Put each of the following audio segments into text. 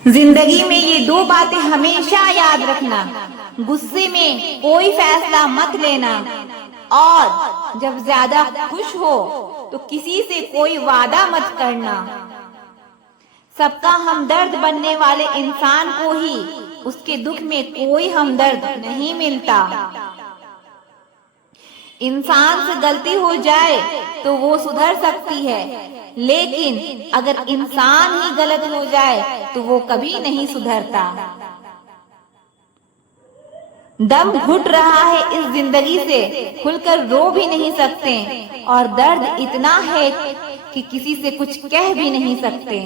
जिंदगी में ये दो बातें हमेशा याद रखना। गुस्से में कोई फैसला मत लेना और जब ज्यादा खुश हो तो किसी से कोई वादा मत करना। सबका हमदर्द बनने वाले इंसान को ही उसके दुख में कोई हमदर्द नहीं मिलता। इंसान से गलती हो जाए तो वो सुधर सकती है, लेकिन अगर इंसान ही गलत हो जाए तो वो कभी नहीं सुधरता। दम घुट रहा है इस जिंदगी से, खुलकर रो भी नहीं सकते और दर्द इतना है कि किसी से कुछ कह भी नहीं सकते।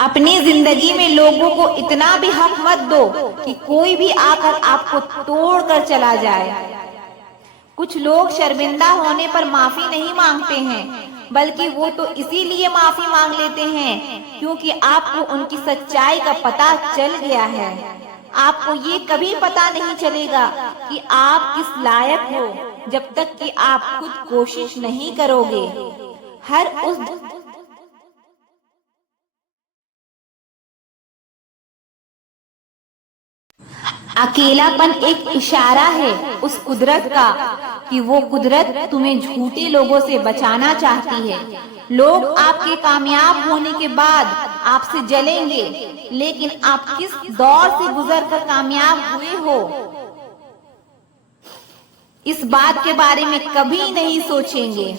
अपनी जिंदगी में लोगों को इतना भी हक मत दो कि कोई भी आकर आपको तोड़ कर चला जाए। कुछ लोग शर्मिंदा होने पर माफी नहीं मांगते हैं, बल्कि वो तो इसीलिए माफी मांग लेते हैं क्योंकि आपको उनकी सच्चाई का पता चल गया है। आपको ये कभी पता नहीं चलेगा कि आप किस लायक हो जब तक कि आप खुद कोशिश नहीं करोगे। हर उस अकेलापन एक इशारा है उस कुदरत का कि वो कुदरत तुम्हें झूठे लोगों से बचाना चाहती है। लोग आपके कामयाब होने के बाद आपसे जलेंगे, लेकिन आप किस दौर से गुजरकर कामयाब हुए हो इस बात के बारे में कभी नहीं सोचेंगे।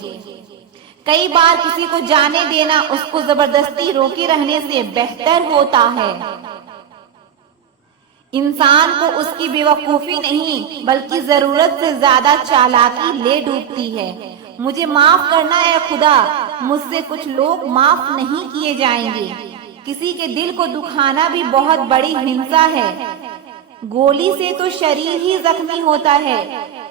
कई बार किसी को जाने देना उसको जबरदस्ती रोके रहने से बेहतर होता है। इंसान को उसकी बेवकूफी नहीं बल्कि जरूरत से ज्यादा चालाकी ले डूबती है। मुझे माफ करना है खुदा, मुझसे कुछ लोग माफ नहीं किए जाएंगे। किसी के दिल को दुखाना भी बहुत बड़ी हिंसा है। गोली से तो शरीर ही जख्मी होता है,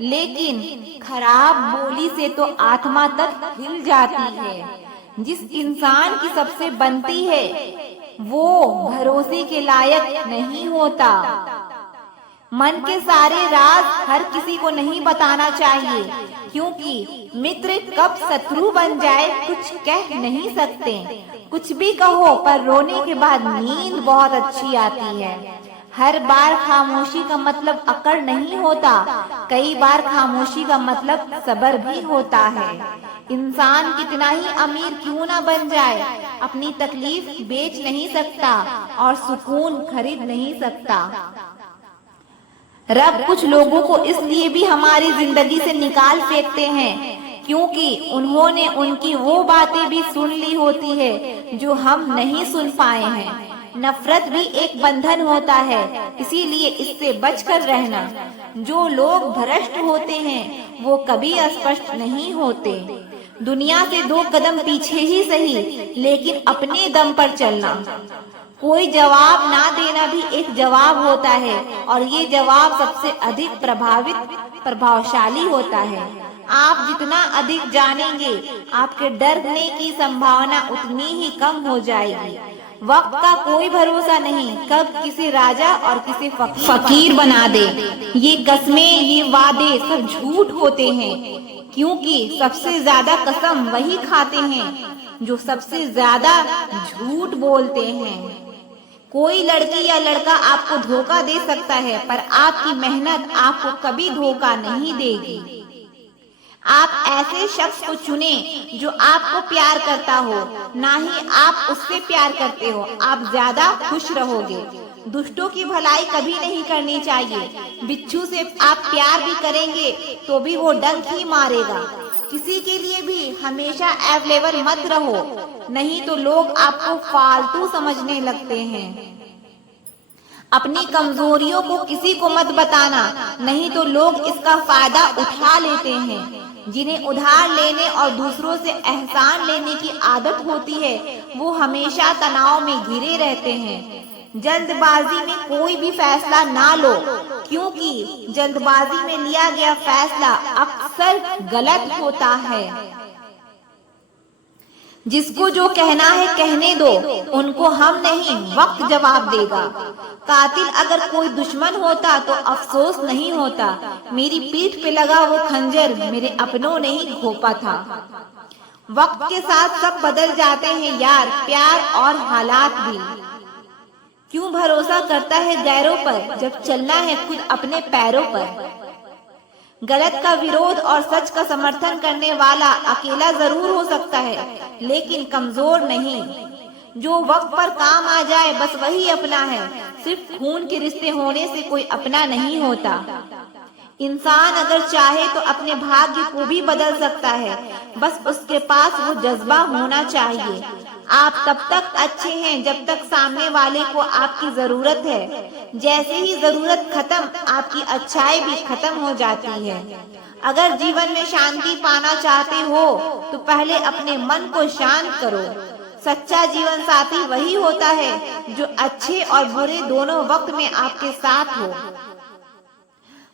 लेकिन खराब बोली से तो आत्मा तक हिल जाती है। जिस इंसान की सबसे बनती है वो भरोसे के लायक नहीं होता। मन के सारे राज हर किसी को नहीं बताना चाहिए, क्योंकि मित्र कब शत्रु बन जाए कुछ कह नहीं सकते। कुछ भी कहो पर रोने के बाद नींद बहुत अच्छी आती है। हर बार खामोशी का मतलब अकड़ नहीं होता, कई बार खामोशी का मतलब सब्र भी होता है। इंसान कितना ही अमीर क्यों ना बन जाए, अपनी तकलीफ बेच नहीं सकता और सुकून खरीद नहीं सकता। रब कुछ लोगों को इसलिए भी हमारी जिंदगी से निकाल फेंकते हैं क्योंकि उन्होंने उनकी वो बातें भी सुन ली होती है जो हम नहीं सुन पाए हैं। नफरत भी एक बंधन होता है, इसीलिए इससे बचकर रहना। जो लोग भ्रष्ट होते हैं वो कभी स्पष्ट नहीं होते। दुनिया से दो कदम पीछे ही सही, लेकिन अपने दम पर चलना। कोई जवाब ना देना भी एक जवाब होता है और ये जवाब सबसे अधिक प्रभावशाली होता है। आप जितना अधिक जानेंगे, आपके डरने की संभावना उतनी ही कम हो जाएगी। वक्त का कोई भरोसा नहीं, कब किसी राजा और किसी फकीर बना दे। ये कस्में, ये वादे सब झूठ होते हैं, क्योंकि सबसे ज्यादा कसम वही खाते हैं जो सबसे ज्यादा झूठ बोलते हैं। कोई लड़की या लड़का आपको धोखा दे सकता है, पर आपकी मेहनत आपको कभी धोखा नहीं देगी। आप ऐसे शख्स को चुने जो आपको प्यार करता हो, ना ही आप उससे प्यार करते हो। आप ज्यादा खुश रहोगे। दुष्टों की भलाई कभी नहीं करनी चाहिए। बिच्छू से आप प्यार भी करेंगे तो भी वो डंक ही मारेगा। किसी के लिए भी हमेशा अवेलेबल मत रहो, नहीं तो लोग आपको फालतू समझने लगते हैं। अपनी कमजोरियों को किसी को मत बताना, नहीं तो लोग इसका फायदा उठा लेते हैं। जिन्हें उधार लेने और दूसरों से एहसान लेने की आदत होती है वो हमेशा तनाव में घिरे रहते हैं। जल्दबाजी में कोई भी फैसला ना लो, क्योंकि जल्दबाजी में लिया गया फैसला अक्सर गलत होता है। जिसको जो कहना है कहने दो, उनको हम नहीं वक्त जवाब देगा। कातिल अगर कोई दुश्मन होता तो अफसोस नहीं होता, मेरी पीठ पे लगा वो खंजर मेरे अपनों ने ही घोंपा था। वक्त के साथ सब बदल जाते हैं यार, प्यार और हालात भी। क्यों भरोसा करता है गैरों पर जब चलना है खुद अपने पैरों पर। गलत का विरोध और सच का समर्थन करने वाला अकेला जरूर हो सकता है, लेकिन कमजोर नहीं। जो वक्त पर काम आ जाए बस वही अपना है। सिर्फ खून के रिश्ते होने से कोई अपना नहीं होता। इंसान अगर चाहे तो अपने भाग्य को भी बदल सकता है, बस उसके पास वो जज्बा होना चाहिए। आप तब तक अच्छे हैं जब तक सामने वाले को आपकी जरूरत है। जैसे ही जरूरत खत्म, आपकी अच्छाई भी खत्म हो जाती है। अगर जीवन में शांति पाना चाहते हो तो पहले अपने मन को शांत करो। सच्चा जीवन साथी वही होता है जो अच्छे और बुरे दोनों वक्त में आपके साथ हो।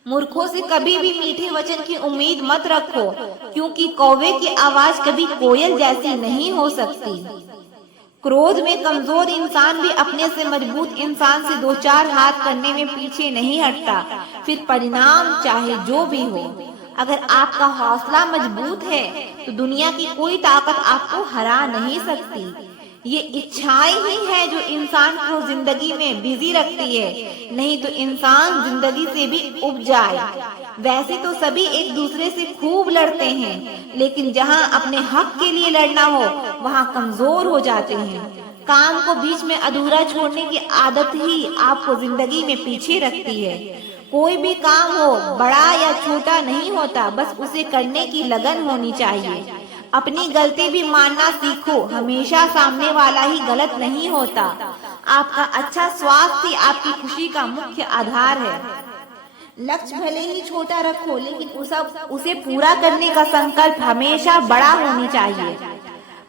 मूर्खों से कभी भी मीठे वचन की उम्मीद मत रखो, क्योंकि कौवे की आवाज कभी कोयल जैसी नहीं हो सकती। क्रोध में कमजोर इंसान भी अपने से मजबूत इंसान से दो चार हाथ करने में पीछे नहीं हटता, फिर परिणाम चाहे जो भी हो। अगर आपका हौसला मजबूत है तो दुनिया की कोई ताकत आपको हरा नहीं सकती। ये इच्छाएं ही है जो इंसान को जिंदगी में बिजी रखती है, नहीं तो इंसान जिंदगी से भी उब जाए। वैसे तो सभी एक दूसरे से खूब लड़ते हैं, लेकिन जहाँ अपने हक के लिए लड़ना हो वहाँ कमजोर हो जाते हैं। काम को बीच में अधूरा छोड़ने की आदत ही आपको जिंदगी में पीछे रखती है। कोई भी काम हो, बड़ा या छोटा नहीं होता, बस उसे करने की लगन होनी चाहिए। अपनी गलती भी मानना सीखो, हमेशा सामने वाला ही गलत नहीं होता। आपका अच्छा स्वास्थ्य आपकी खुशी का मुख्य आधार है। लक्ष्य भले ही छोटा रखो, लेकिन उसे पूरा करने का संकल्प हमेशा बड़ा होनी चाहिए।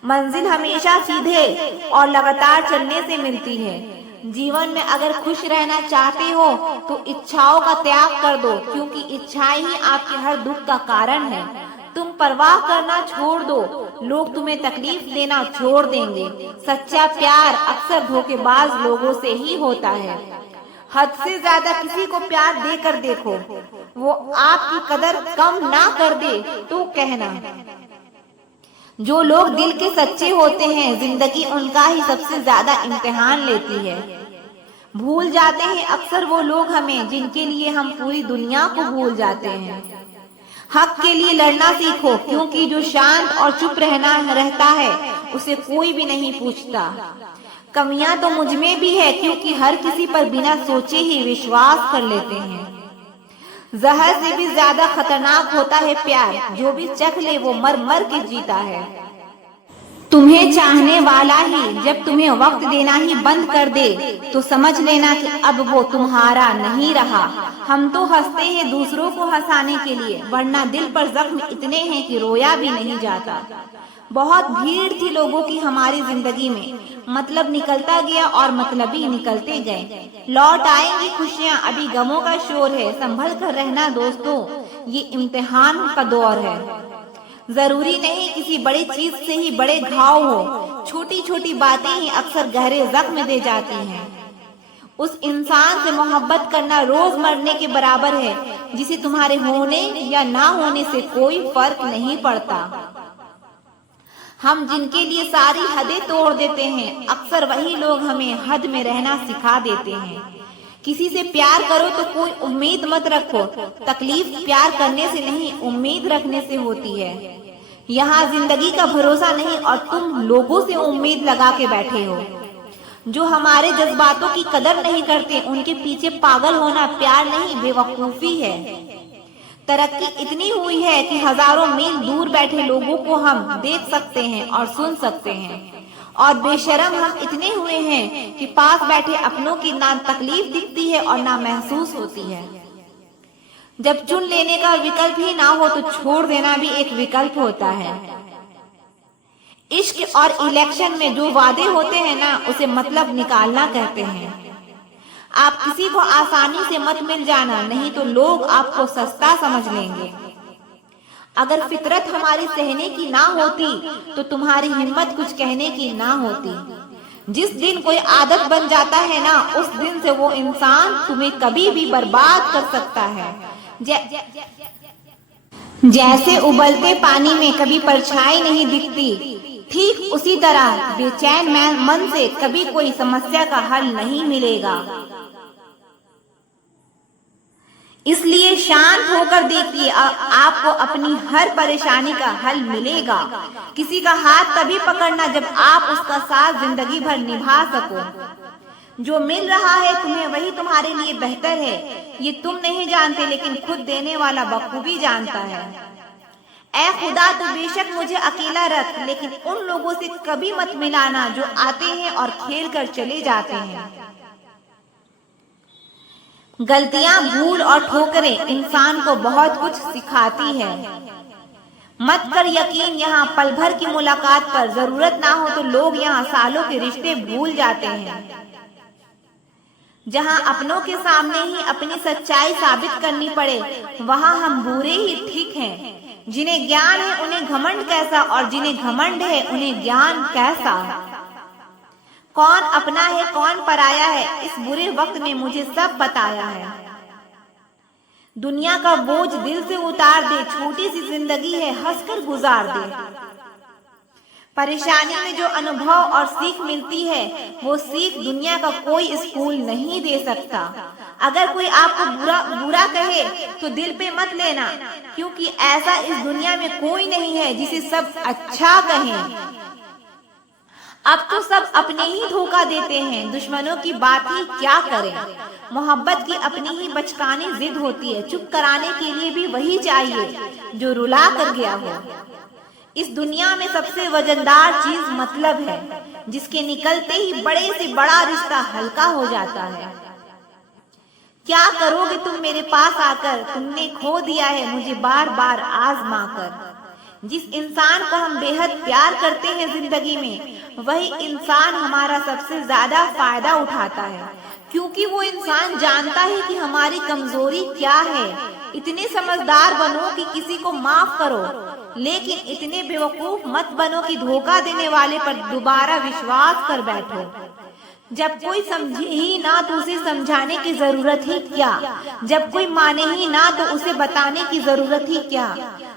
मंजिल हमेशा सीधे और लगातार चलने से मिलती है। जीवन में अगर खुश रहना चाहते हो तो इच्छाओं का त्याग कर दो, क्योंकि इच्छाएं ही आपके हर दुख का कारण है। तुम परवाह करना छोड़ दो, लोग तुम्हें तकलीफ देना छोड़ देंगे। सच्चा प्यार अक्सर धोखेबाज लोगों से ही होता है। हद से ज्यादा किसी को प्यार देकर देखो, वो आपकी कदर कम ना कर दे तो कहना। जो लोग दिल के सच्चे होते हैं, जिंदगी उनका ही सबसे ज्यादा इम्तिहान लेती है। भूल जाते हैं अक्सर वो लोग हमें जिनके लिए हम पूरी दुनिया को भूल जाते हैं। हक के लिए लड़ना सीखो, क्योंकि जो शांत और चुप रहता है उसे कोई भी नहीं पूछता। कमियां तो मुझ में भी है, क्योंकि हर किसी पर बिना सोचे ही विश्वास कर लेते हैं। जहर से भी ज्यादा खतरनाक होता है प्यार, जो भी चख ले वो मर मर के जीता है। तुम्हें चाहने वाला ही जब तुम्हें वक्त देना ही बंद कर दे तो समझ लेना कि अब वो तुम्हारा नहीं रहा। हम तो हंसते हैं दूसरों को हंसाने के लिए, वरना दिल पर जख्म इतने हैं कि रोया भी नहीं जाता। बहुत भीड़ थी लोगों की हमारी जिंदगी में, मतलब निकलता गया और मतलबी निकलते गए। लौट आएंगी खुशियाँ, अभी गमों का शोर है। संभल कर रहना दोस्तों, ये इम्तिहान का दौर है। जरूरी नहीं किसी बड़ी चीज से ही बड़े घाव हो, छोटी छोटी बातें ही अक्सर गहरे जख्म दे जाती हैं। उस इंसान से मोहब्बत करना रोज मरने के बराबर है, जिसे तुम्हारे होने या ना होने से कोई फर्क नहीं पड़ता। हम जिनके लिए सारी हदें तोड़ देते हैं, अक्सर वही लोग हमें हद में रहना सिखा देते हैं। किसी से प्यार करो तो कोई उम्मीद मत रखो, तकलीफ प्यार करने से नहीं उम्मीद रखने से होती है। यहाँ जिंदगी का भरोसा नहीं और तुम लोगों से उम्मीद लगा के बैठे हो। जो हमारे जज्बातों की कदर नहीं करते, उनके पीछे पागल होना प्यार नहीं बेवकूफी है। तरक्की इतनी हुई है कि हजारों मील दूर बैठे लोगों को हम देख सकते हैं और सुन सकते हैं, और बेशरम हम इतने हुए हैं कि पास बैठे अपनों की ना तकलीफ दिखती है और ना महसूस होती है। जब चुन लेने का विकल्प ही ना हो तो छोड़ देना भी एक विकल्प होता है। इश्क और इलेक्शन में जो वादे होते हैं ना, उसे मतलब निकालना कहते हैं। आप किसी को आसानी से मत मिल जाना, नहीं तो लोग आपको सस्ता समझ लेंगे। अगर फितरत हमारी सहने की ना होती तो तुम्हारी हिम्मत कुछ कहने की ना होती। जिस दिन कोई आदत बन जाता है ना, उस दिन से वो इंसान तुम्हें कभी भी बर्बाद कर सकता है। जैसे उबलते पानी में कभी परछाई नहीं दिखती, ठीक उसी तरह बेचैन मन से कभी कोई समस्या का हल नहीं मिलेगा। इसलिए शांत होकर देखिए, आपको अपनी हर परेशानी का हल मिलेगा। किसी का हाथ तभी पकड़ना जब आप उसका साथ जिंदगी भर निभा सको। जो मिल रहा है तुम्हें वही तुम्हारे लिए बेहतर है, ये तुम नहीं जानते, लेकिन खुद देने वाला बखूबी जानता है। ऐ खुदा, तू बेशक मुझे अकेला रख, लेकिन उन लोगों से कभी मत मिलाना जो आते हैं और खेल कर चले जाते हैं। गलतियां, भूल और ठोकरें इंसान को बहुत कुछ सिखाती है। मत कर यकीन, यहाँ पल भर की मुलाकात पर जरूरत ना हो तो लोग यहाँ सालों के रिश्ते भूल जाते हैं। जहाँ अपनों के सामने ही अपनी सच्चाई साबित करनी पड़े, वहाँ हम बुरे ही ठीक हैं। जिन्हें ज्ञान है उन्हें घमंड कैसा, और जिन्हें घमंड है उन्हें ज्ञान कैसा। कौन अपना है कौन पराया है, इस बुरे वक्त में मुझे सब बताया है। दुनिया का बोझ दिल से उतार दे, छोटी सी जिंदगी है हंसकर गुजार दे। परेशानी में जो अनुभव और सीख मिलती है, वो सीख दुनिया का कोई स्कूल नहीं दे सकता। अगर कोई आपको बुरा कहे तो दिल पे मत लेना, क्योंकि ऐसा इस दुनिया में कोई नहीं है जिसे सब अच्छा कहें। अब तो सब अपने ही धोखा देते हैं, दुश्मनों की बात ही क्या करें। मोहब्बत की अपनी ही बचकानी जिद होती है, चुप कराने के लिए भी वही चाहिए जो रुला कर गया हो। इस दुनिया में सबसे वजनदार चीज मतलब है, जिसके निकलते ही बड़े से बड़ा रिश्ता हल्का हो जाता है। क्या करोगे तुम मेरे पास आकर, तुमने खो दिया है मुझे बार बार आजमा कर। जिस इंसान को हम बेहद प्यार करते हैं जिंदगी में, वही इंसान हमारा सबसे ज्यादा फायदा उठाता है, क्योंकि वो इंसान जानता है कि हमारी कमजोरी क्या है। इतने समझदार बनो कि किसी को माफ करो, लेकिन इतने बेवकूफ मत बनो कि धोखा देने वाले पर दोबारा विश्वास कर बैठो। जब कोई समझे ही ना तो उसे समझाने की जरूरत ही क्या, जब कोई माने ही ना तो उसे बताने की जरूरत ही क्या।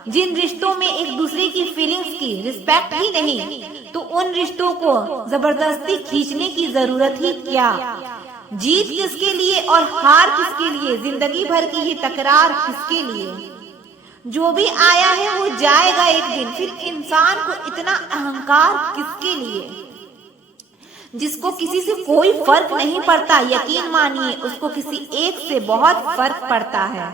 जिन रिश्तों में एक दूसरे की फीलिंग्स की रिस्पेक्ट ही नहीं, तो उन रिश्तों को जबरदस्ती खींचने की जरूरत ही क्या। जीत किसके लिए और हार किसके लिए, जिंदगी भर की ये तकरार किसके लिए। जो भी आया है वो जाएगा एक दिन, फिर इंसान को इतना अहंकार किसके लिए। जिसको किसी से कोई फर्क नहीं पड़ता, यकीन मानिए उसको किसी एक से बहुत फर्क पड़ता है।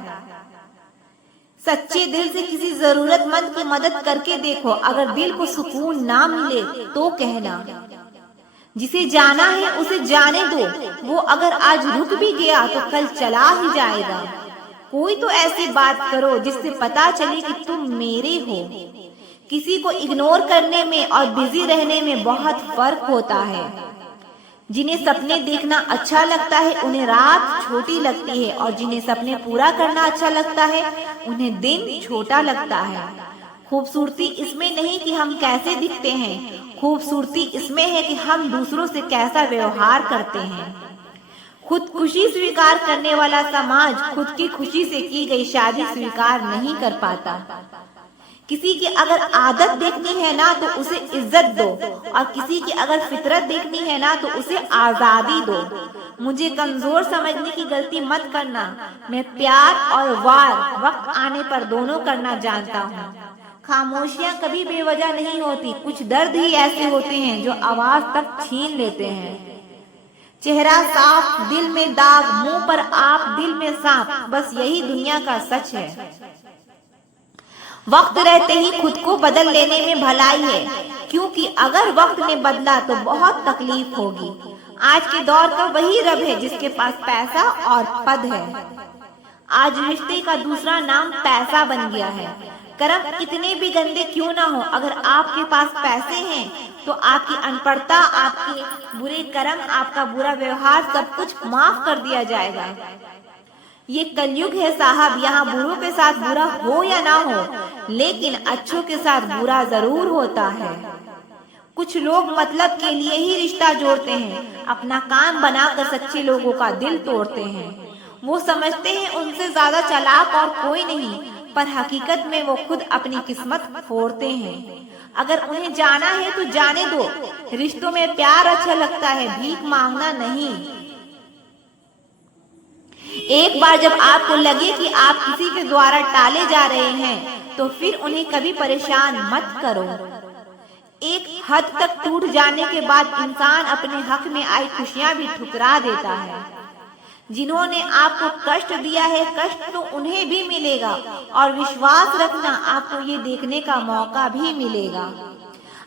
सच्चे दिल से किसी जरूरतमंद की मदद करके देखो, अगर दिल को सुकून ना मिले तो कहना। जिसे जाना है उसे जाने दो, वो अगर आज रुक भी गया तो कल चला ही जाएगा। कोई तो ऐसी बात करो जिससे पता चले कि तुम मेरे हो। किसी को इग्नोर करने में और बिजी रहने में बहुत फर्क होता है। जिन्हें सपने देखना अच्छा लगता है उन्हें रात छोटी लगती है, और जिन्हें सपने पूरा करना अच्छा लगता है उन्हें दिन छोटा लगता है। खूबसूरती इसमें नहीं कि हम कैसे दिखते हैं, खूबसूरती इसमें है कि हम दूसरों से कैसा व्यवहार करते हैं। खुदकुशी स्वीकार करने वाला समाज खुद की खुशी से की गई शादी स्वीकार नहीं कर पाता। किसी की अगर आदत देखनी है ना तो उसे इज्जत दो, और किसी की अगर फितरत देखनी है ना तो उसे आजादी दो। मुझे कमजोर समझने की गलती मत करना, मैं प्यार और वार वक्त आने पर दोनों करना जानता हूँ। खामोशियाँ कभी बेवजह नहीं होती, कुछ दर्द ही ऐसे होते हैं जो आवाज तक छीन लेते हैं। चेहरा साफ, दिल में दाग, मुंह पर आप, दिल में सांप, बस यही दुनिया का सच है। वक्त रहते ही खुद को बदल लेने में भलाई है, क्योंकि अगर वक्त ने बदला तो बहुत तकलीफ होगी। आज के दौर का वही रब है जिसके पास पैसा और पद है। आज रिश्ते का दूसरा नाम पैसा बन गया है। कर्म इतने भी गंदे क्यों ना हो, अगर आपके पास पैसे हैं तो आपकी अनपढ़ता, आपके बुरे कर्म, आपका बुरा व्यवहार, सब कुछ माफ कर दिया जाएगा। ये कलयुग है साहब, यहाँ बुरों के साथ बुरा हो या ना हो, लेकिन अच्छों के साथ बुरा जरूर होता है। कुछ लोग मतलब के लिए ही रिश्ता जोड़ते हैं, अपना काम बनाकर सच्चे लोगों का दिल तोड़ते हैं। वो समझते हैं उनसे ज्यादा चालाक और कोई नहीं, पर हकीकत में वो खुद अपनी किस्मत फोड़ते हैं। अगर उन्हें जाना है तो जाने दो। रिश्तों में प्यार अच्छा लगता है, भीख मांगना नहीं। एक बार जब आपको लगे कि आप किसी के द्वारा टाले जा रहे हैं तो फिर उन्हें कभी परेशान मत करो। एक हद तक टूट जाने के बाद इंसान अपने हक में आई खुशियां भी ठुकरा देता है। जिन्होंने आपको कष्ट दिया है, कष्ट तो उन्हें भी मिलेगा, और विश्वास रखना आपको ये देखने का मौका भी मिलेगा।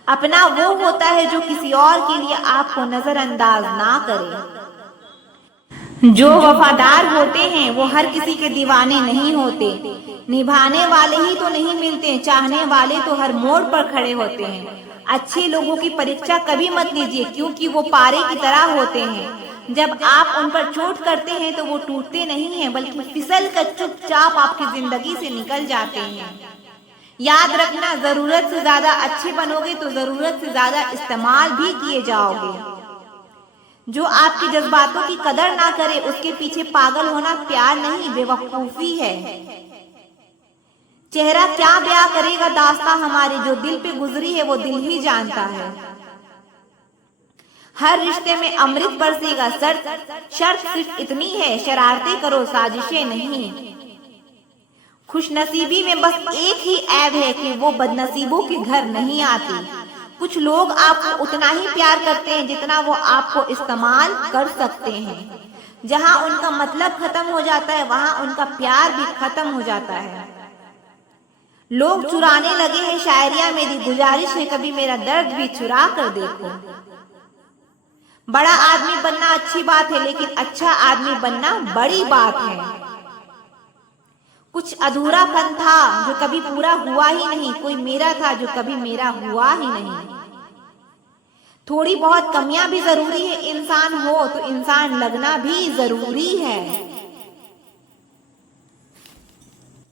अपना वो होता है जो किसी और के लिए आपको नजरअंदाज ना करे। जो वफादार होते हैं वो हर किसी के दीवाने नहीं होते। निभाने वाले ही तो नहीं मिलते, चाहने वाले तो हर मोड़ पर खड़े होते हैं। अच्छे लोगों की परीक्षा कभी मत लीजिए, क्योंकि वो पारे की तरह होते हैं। जब आप उन पर चोट करते हैं तो वो टूटते नहीं हैं, बल्कि फिसल कर चुपचाप आपकी जिंदगी से निकल जाते हैं। याद रखना, जरूरत से ज्यादा अच्छे बनोगे तो जरूरत से ज्यादा इस्तेमाल भी किए जाओगे। जो आपके जज्बातों की कदर ना करे उसके पीछे पागल होना प्यार नहीं, बेवकूफी है। चेहरा क्या बयां करेगा दास्तां हमारी, जो दिल पे गुजरी है वो दिल ही जानता है। हर रिश्ते में अमृत बरसेगा, शर्त सिर्फ इतनी है, शरारतें करो, साजिशें नहीं। खुशनसीबी में बस एक ही ऐब है कि वो बदनसीबों के घर नहीं आती। कुछ लोग आपको उतना ही प्यार करते हैं जितना वो आपको इस्तेमाल कर सकते हैं। जहां उनका मतलब खत्म हो जाता है वहां उनका प्यार भी खत्म हो जाता है। लोग चुराने लगे हैं शायरिया मेरी, गुजारिश है कभी मेरा दर्द भी चुरा कर देखो। बड़ा आदमी बनना अच्छी बात है, लेकिन अच्छा आदमी बनना बड़ी बात है। कुछ अधूरापन था जो कभी पूरा हुआ ही नहीं, कोई मेरा था जो कभी मेरा हुआ ही नहीं। थोड़ी बहुत कमियां भी जरूरी है, इंसान हो तो इंसान लगना भी जरूरी है।